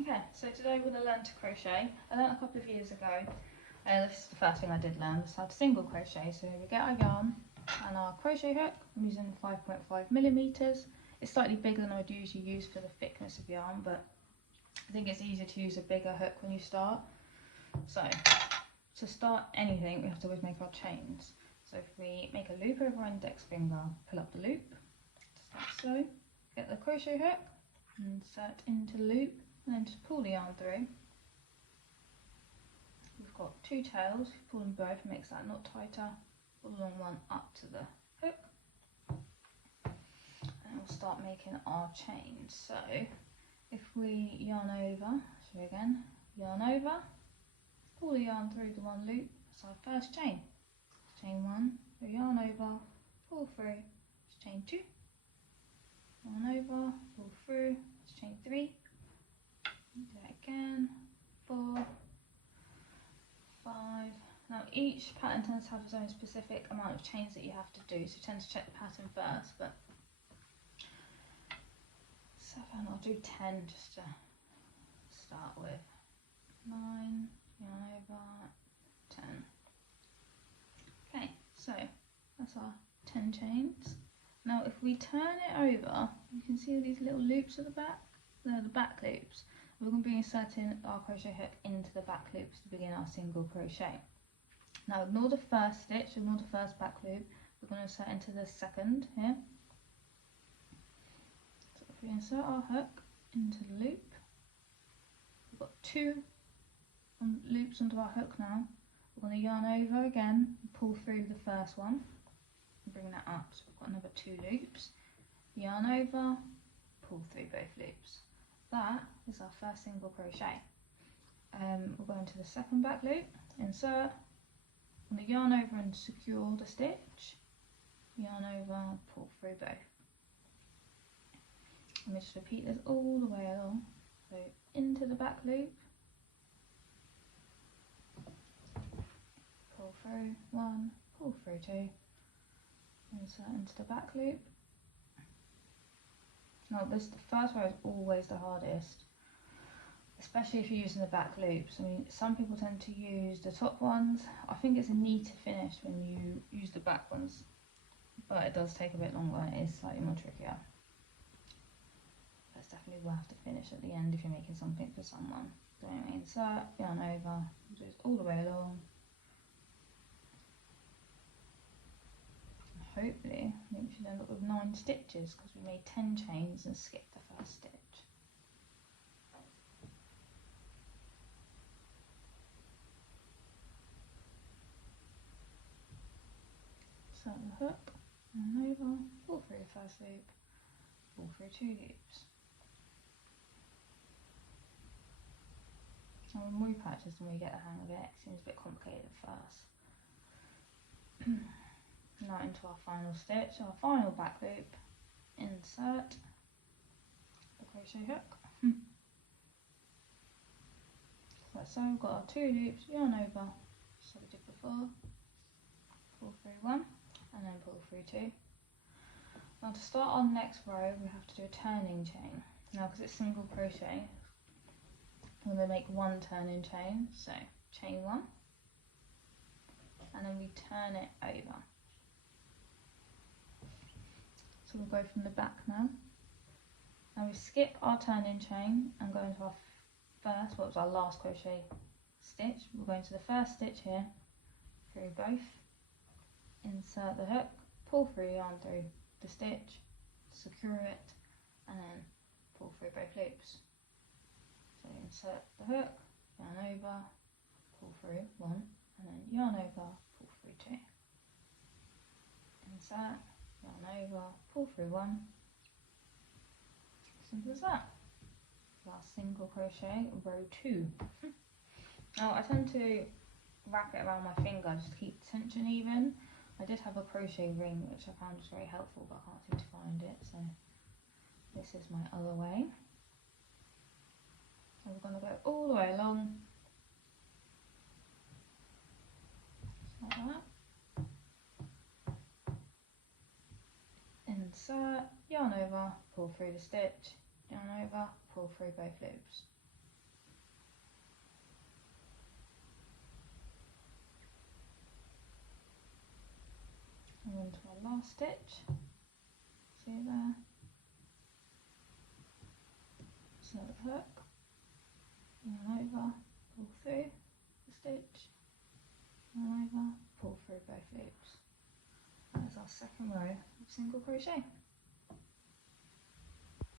Okay, so today we're going to learn to crochet. I learned a couple of years ago, this is the first thing I did learn, was how to single crochet. So we get our yarn and our crochet hook. I'm using 5.5mm. It's slightly bigger than I would usually use for the thickness of yarn, but I think it's easier to use a bigger hook when you start. So to start anything, we have to always make our chains. So if we make a loop over our index finger, pull up the loop, just like so, get the crochet hook, insert into the loop, and then just pull the yarn through. We've got two tails, pull them both, makes that knot tighter, pull the long one up to the hook, and we'll start making our chains. So if we yarn over, so again, yarn over, pull the yarn through the one loop, that's our first chain. Chain one, so yarn over, pull through, it's chain two, yarn over, pull through, it's chain three, do that again, 4, 5. Now each pattern tends to have its own specific amount of chains that you have to do, so tend to check the pattern first, but 7, I'll do 10 just to start with, 9, yarn over, 10. Okay, so that's our 10 chains. Now if we turn it over, you can see all these little loops at the back, they're the back loops. We're going to be inserting our crochet hook into the back loops to begin our single crochet. Now ignore the first stitch, ignore the first back loop, we're going to insert into the second here. So if we insert our hook into the loop, we've got 2 loops onto our hook now. We're going to yarn over again and pull through the first one and bring that up, so we've got another 2 loops. Yarn over, pull through both loops. That is our first single crochet. We'll go into the second back loop, insert, I'm going to yarn over and secure the stitch, yarn over, pull through both. Let me just repeat this all the way along. So into the back loop, pull through 1, pull through 2, insert into the back loop. Now the first row is always the hardest, especially if you're using the back loops. I mean, some people tend to use the top ones. I think it's a neater finish when you use the back ones, but it does take a bit longer and it is slightly more trickier. But it's definitely worth the finish at the end if you're making something for someone. So anyway, insert, yarn over, do this all the way along. Hopefully, I think we should end up with 9 stitches because we made 10 chains and skipped the first stitch. Start the hook, and over, pull through the first loop, pull through 2 loops. And when we practice and we get the hang of it, it seems a bit complicated at first. Now into our final stitch, our final back loop, insert the crochet hook. Like so, we've got our 2 loops, yarn over, just like we did before, pull through 1 and then pull through 2. Now to start our next row we have to do a turning chain. Now because it's single crochet, I'm going to make 1 turning chain, so chain 1 and then we turn it over. So we'll go from the back now. Now we skip our turning chain and go into our first, what was our last crochet stitch. We'll go into the first stitch here, through both, insert the hook, pull through yarn through the stitch, secure it, and then pull through both loops. So insert the hook, yarn over, pull through 1, and then yarn over, pull through 2. Insert, yarn over, pull through 1. Simple as that. Our single crochet, row 2. Now I tend to wrap it around my finger just to keep the tension even. I did have a crochet ring which I found was very helpful, but I can't seem to find it, so this is my other way. So we're going to go all the way along, just like that. Insert, yarn over, pull through the stitch, yarn over, pull through both loops. into our last stitch. See there? Snip the hook, and then over, pull through the stitch, and then over, pull through both loops. That is our second row of single crochet.